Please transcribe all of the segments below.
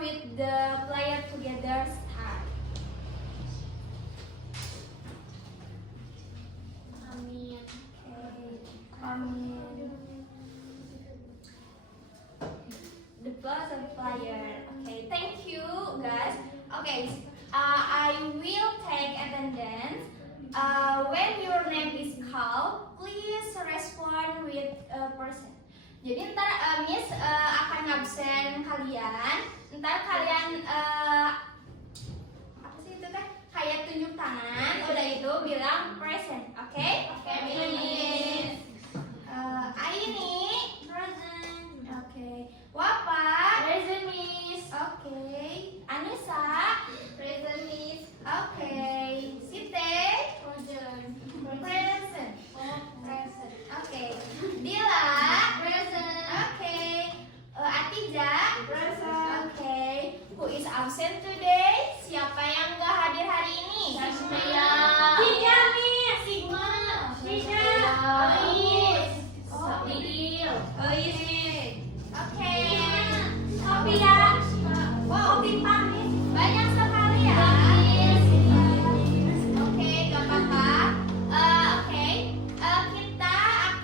with the player together. Start. Amin. Okay. Amin. The plus of player. Okay. Thank you, guys. Okay. I will take attendance. When your name is called, please respond with a person. Jadi ntar Miss akan ngabsen kalian. Ntar kalian apa sih itu teh? Kayak tunjuk tangan. Udah itu bilang present. Oke? Oke, Miss. Aini present. Oke. Wapa present, Miss. Oke. Anissa present, Miss. Oke. Site present. Present. Present. Oke. Dila present. Oke. Atija present. Oke. Who is absent today? Siapa yang nggak hadir hari ini? Saya. Tiga, Miss. Sigma. Tiga. Ois. Sabil. Ois. Oke. Sophia. Wow, pintar, Miss. Banyak sekali ya. Oke, gak apa-apa. Oke,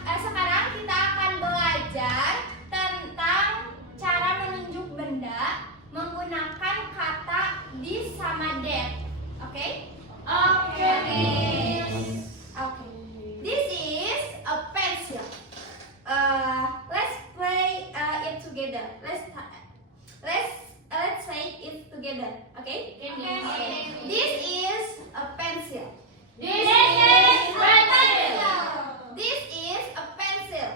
sekarang kita akan belajar tentang cara menunjuk benda menggunakan kata this sama that. Oke? Oke, Miss. Oke. This is a pencil. Let's play it together. Let's play it together. Okay? Okay. This is a pencil. This is pencil. This is a pencil.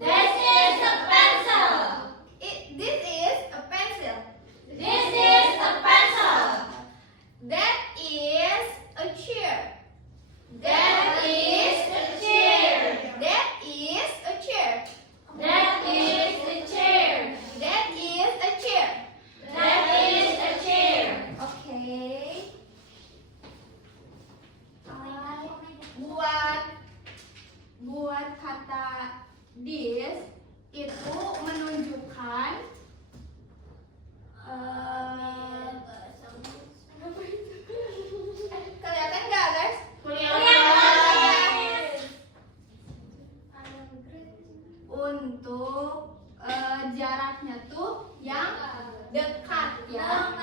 This is a pencil. This is a pencil. This is a pencil. That is a chair. That is a chair. That is a chair. That is a chair. That is a chair. That is a chair. Oke. Buat kata this itu menunjukkan kelihatan nggak, guys? Untuk jaraknya tuh yang dekat ya.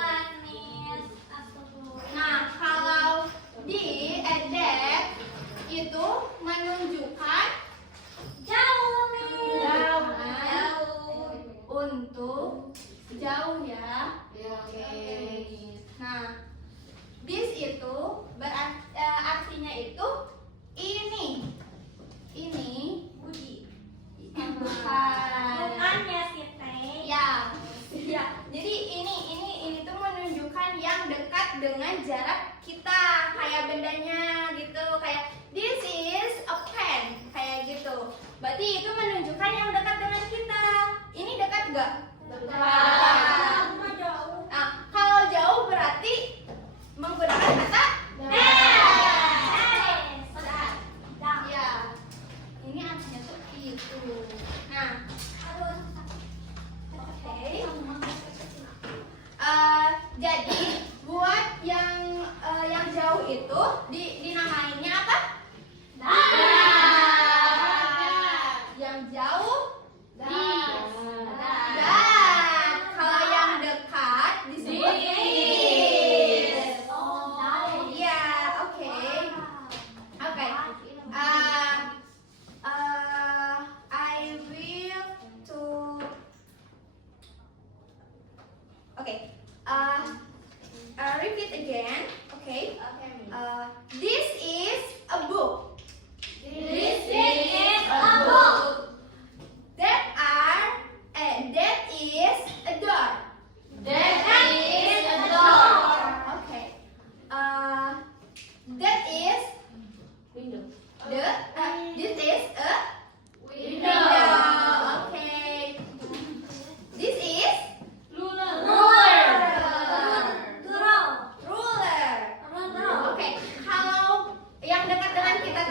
Nah, kalau di that itu menunjukkan Jauh, jauh. Untuk jauh ya. Nah, this itu artinya itu ini. Ini Budi. Bukan. ya, Site. Ya. Ya. Jadi ini tuh menunjukkan yang dekat dengan jarak kita, kayak bendanya gitu, kayak this is a pen, kayak gitu. Berarti itu menunjukkan yang dekat dengan kita. Ini dekat nggak? Dekat. Nah, kalau jauh berarti menggunakan kata ya. Ini artinya tuh itu. Nah, oke. Jadi buat yang jauh itu dinamainnya apa? Yang jauh Das. dan kalau yang dekat disebut dis. Iya, oke. Oke. I will to. Okay. Repeat again. Okay. This is a book. This is a book. That is a door. That is a door. Okay. That is Window. this is a Window. Okay. This is Ruler. ruler. Ruler. Ruler. Okay. Kalau yang dekat dengan kita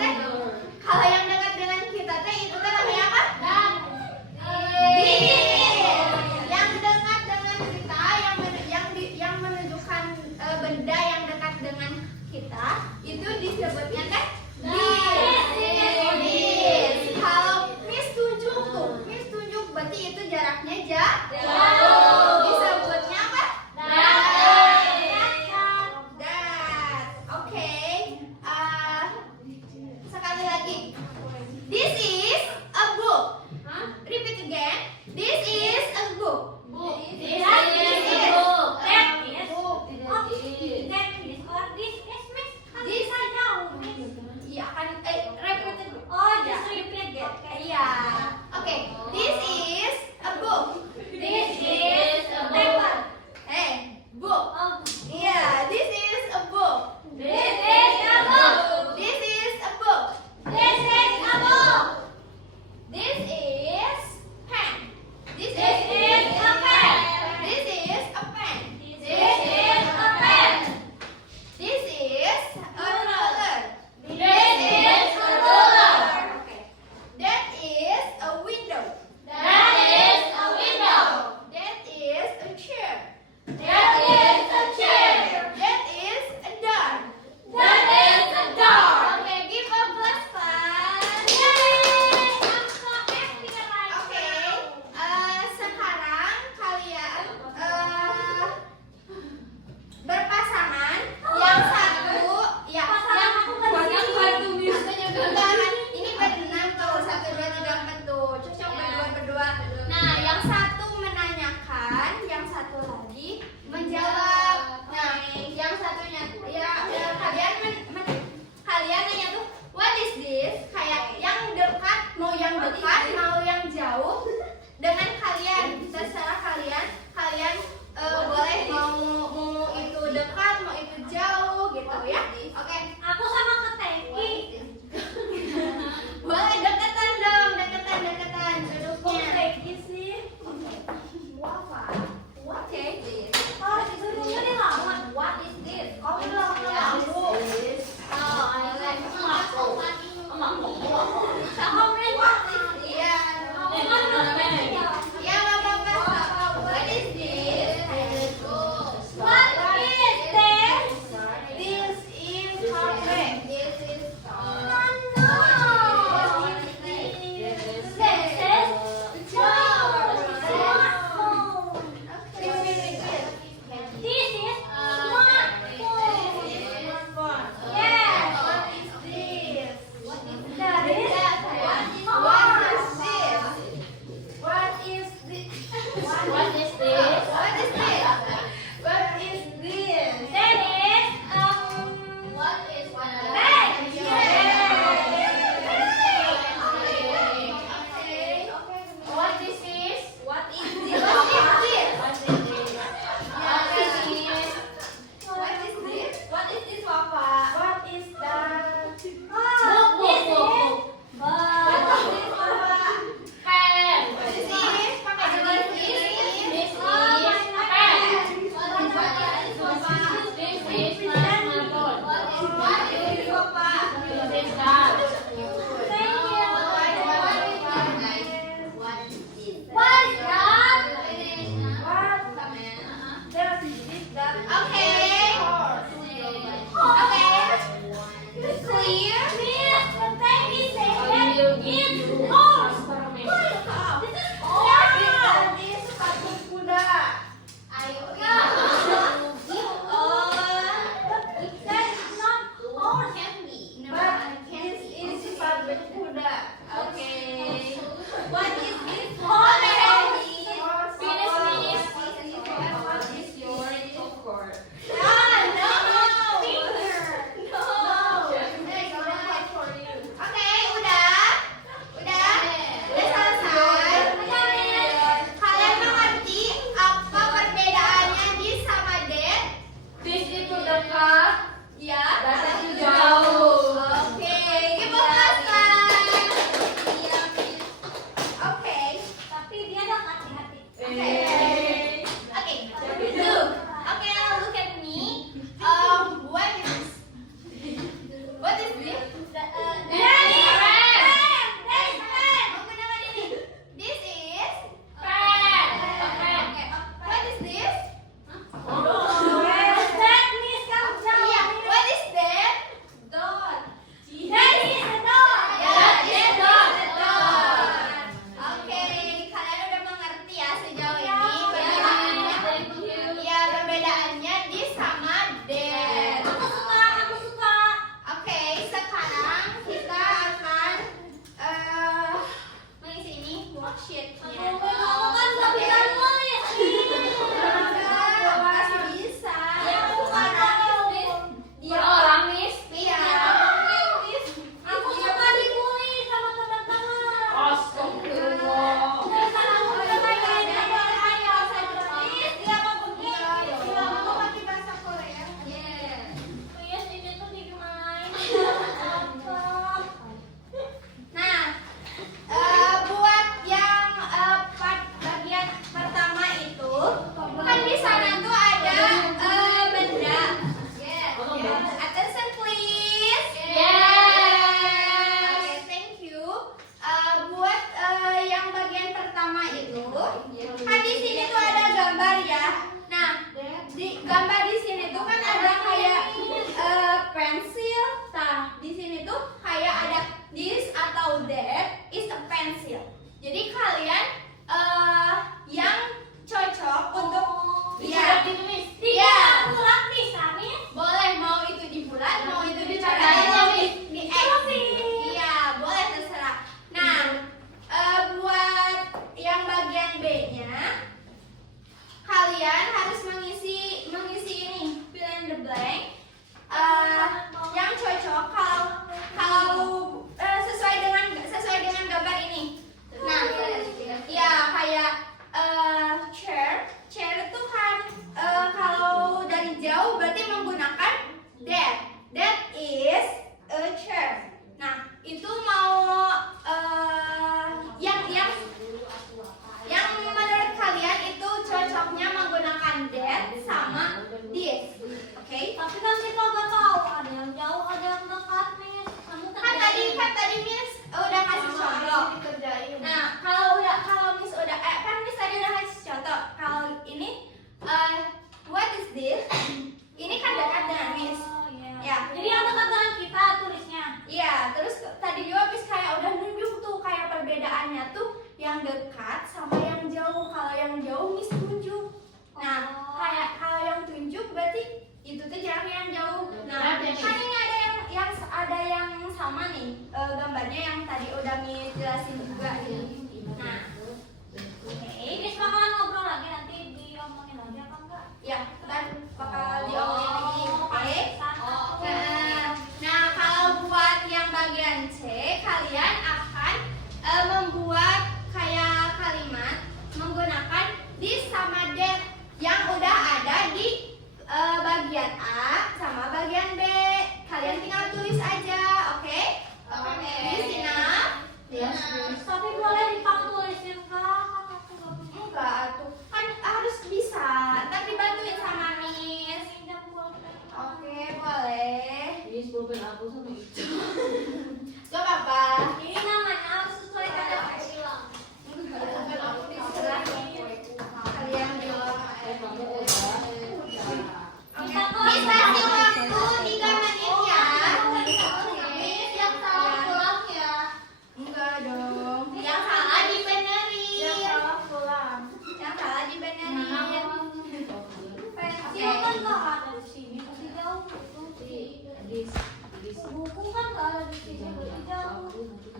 buku kan nggak ada di sini, berarti jauh.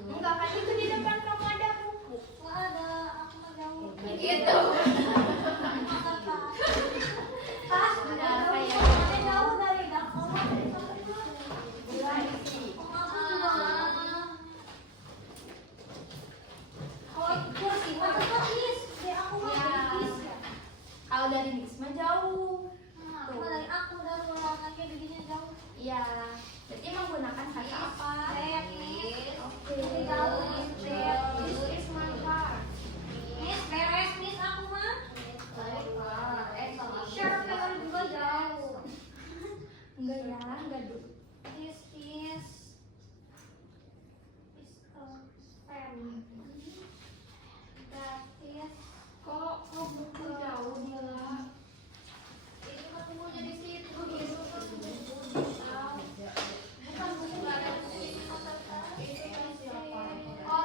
Enggak kan itu di depan kamu ada buku. Nggak ada, aku mah jauh. Gitu. Pas, Udah jauh. kayak Ada jauh dari dapur. Oh, kursi mah tetap is. Di aku mah Ya. dari is ya. kalau dari Nisma jauh. Nah, aku dari aku dari ruangannya begini jauh. Iya. Berarti menggunakan kata apa? Oke. Jadi jauh, This is my car. Miss, beres miss aku mah. Share pegang juga jauh. Enggak ya, enggak dulu. This is pen. That is Kok buku jauh Dila? itu kan bukunya di situ. Bukan buku nggak ada buku di kotak. Oh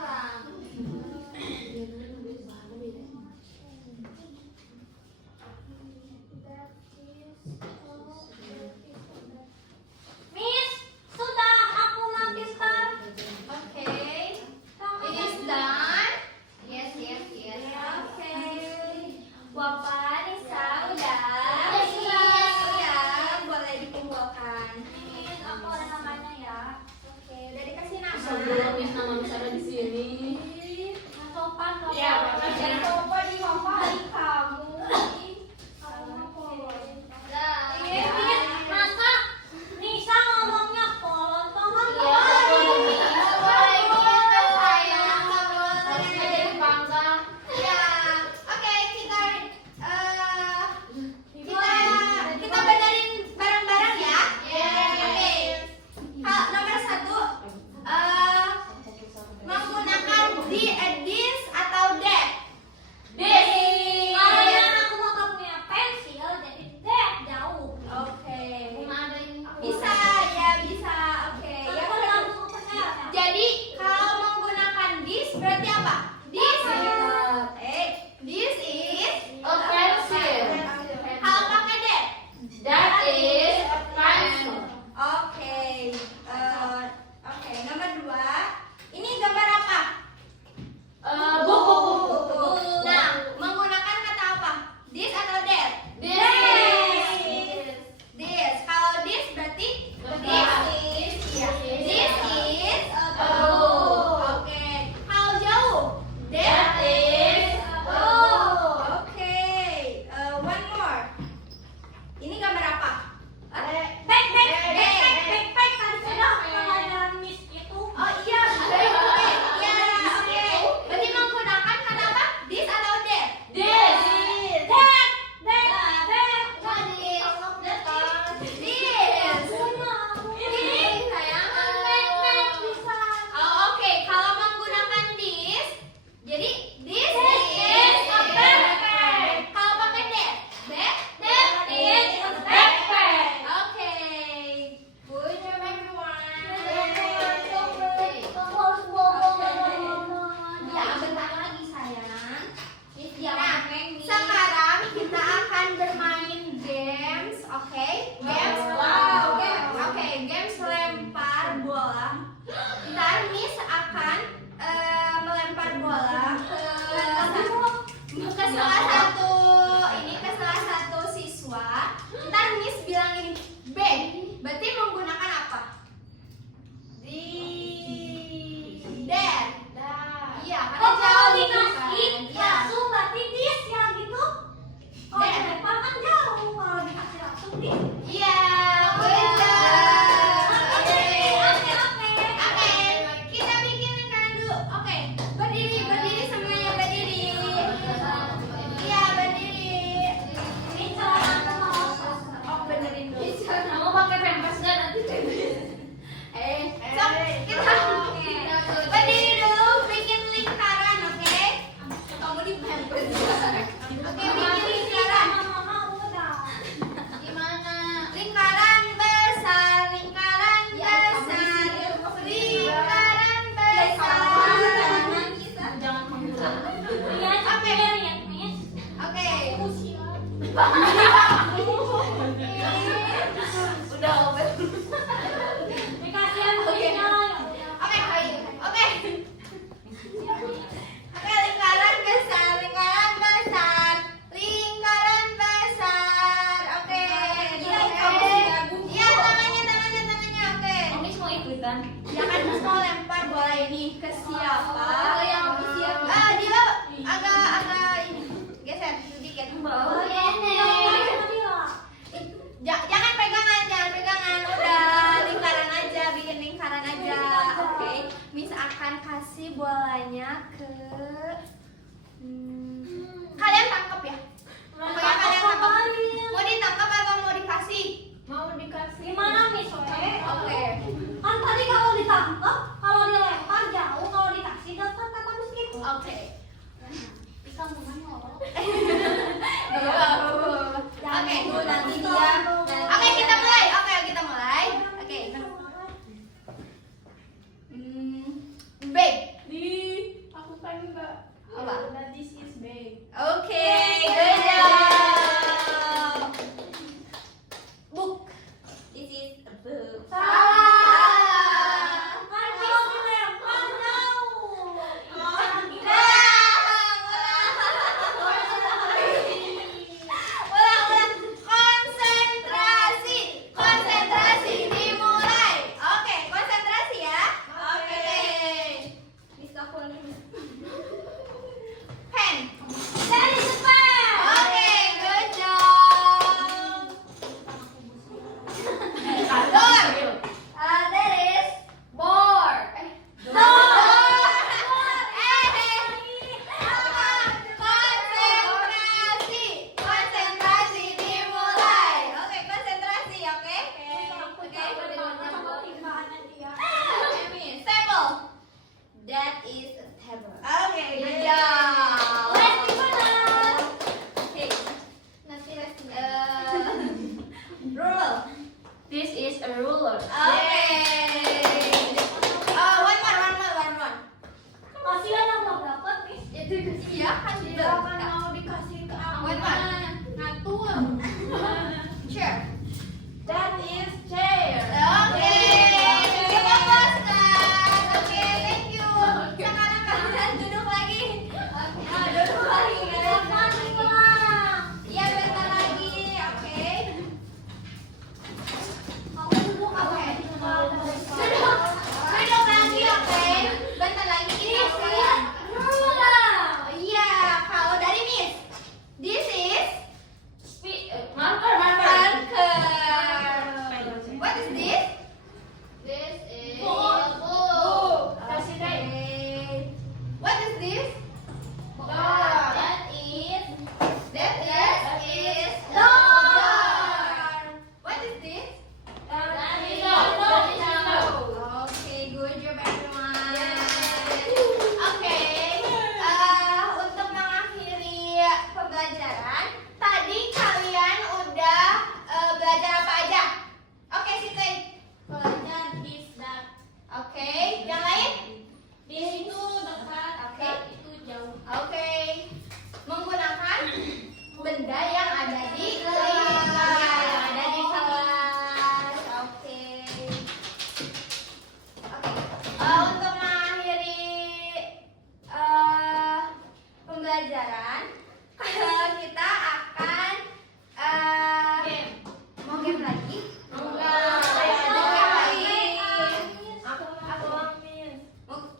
is a ruler. Okay. One more. Kasihan yang belum dapat, Miss. Iya kan Dia kan mau dikasih ke aku. One more. Ngatur. Sure. That is chair. Okay. Kita puaskan. Oke, thank you. Sekarang kalian duduk lagi. Duduk lagi Dapat, kan. hilang. Iya, bentar lagi. Oke. Kamu duduk, aku Oke. duduk. Duduk lagi, oke. Bentar lagi kita mulai. Iya, kalau dari Miss. This is Marker. marker. What is this? This is Book. Kasih deh. Okay. What is this? That is That is door. What is this? That is window. Okay, good job everyone. Okay, untuk mengakhiri pembelajaran, tadi kalian udah belajar apa aja? Oke, Siti. Belajar this that. Oke, yang lain? This itu dekat, Oke. that itu jauh. Oke, menggunakan benda yang ada di kelas. Oke. Untuk mengakhiri pembelajaran, kita akan Game. mau game lagi. Enggak. Mau game lagi. Aku Miss.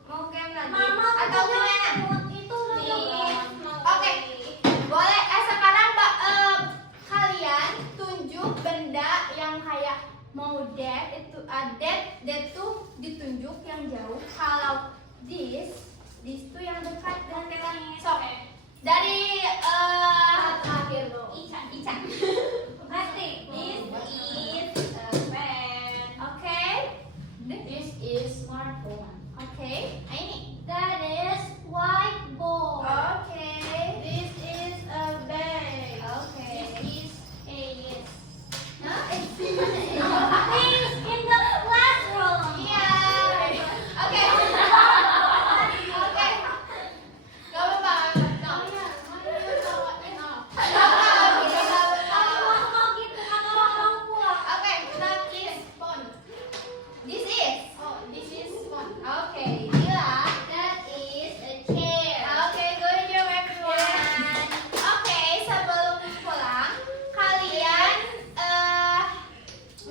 Mau game lagi. Mama, Atau gimana? itu udah Oke, boleh. Sekarang kalian tunjuk benda yang kayak mau that tuh ditunjuk yang jauh. Kalau this tuh yang dekat dan sok. Dari Terakhir dong. Ica. plastik. This is a pen. Oke. This is smartphone. Oke. Ini. That is whiteboard. Oke. This is a bag. Oke. This is a yes. Nah, Please, in the classroom. iya. Oke. Oke. Gak apa-apa. Mau gitu, kan orang mau pulang. Oke, kita This phone. this is. Oh, this is phone. Oke, Dila. That is a chair. Oke, good job everyone. Oke, sebelum pulang, kalian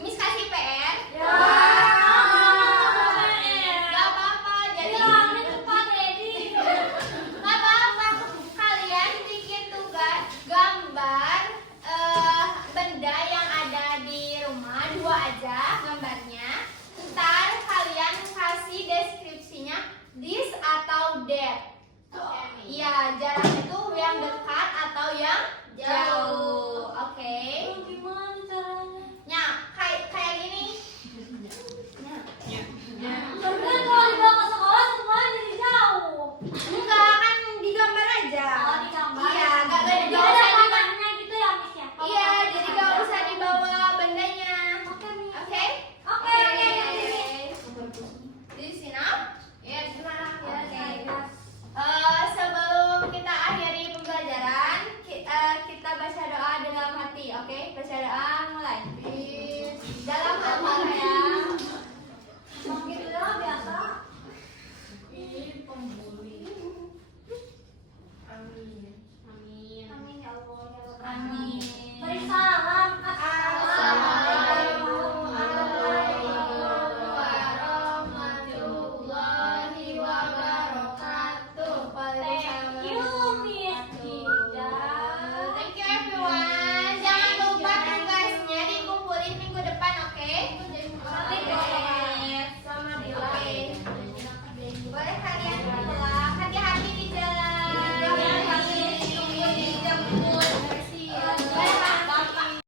Miss kasih PR. Ya. Gak apa-apa, jadi Bilangin cepat, Dedi. gak apa-apa. Kalian bikin tugas gambar benda yang ada di rumah, 2 aja gambarnya. Ntar kalian kasih deskripsinya this atau that. Iya, jarak itu yang dekat atau yang jauh. Oke. Gimana caranya? Nah, kayak gini. Sebenarnya kalau dibawa ke sekolah semuanya jadi jauh. Enggak, kan digambar aja. Oh, digambar. Iya, gak Jadi gak ada usah dibawa. tangannya gitu ya, Miss ya? Iya, jadi gak usah dibawa bendanya. Oke, Miss. Oke? Oke, oke, Miss. Di sini, nah? Yes. Gimana? Oke. Sebelum kita akhiri pembelajaran, kita baca doa dalam hati, oke? Baca doa mulai. Dalam hati ya. Emang gitu ya, biasa. Ini pembuli. Amin.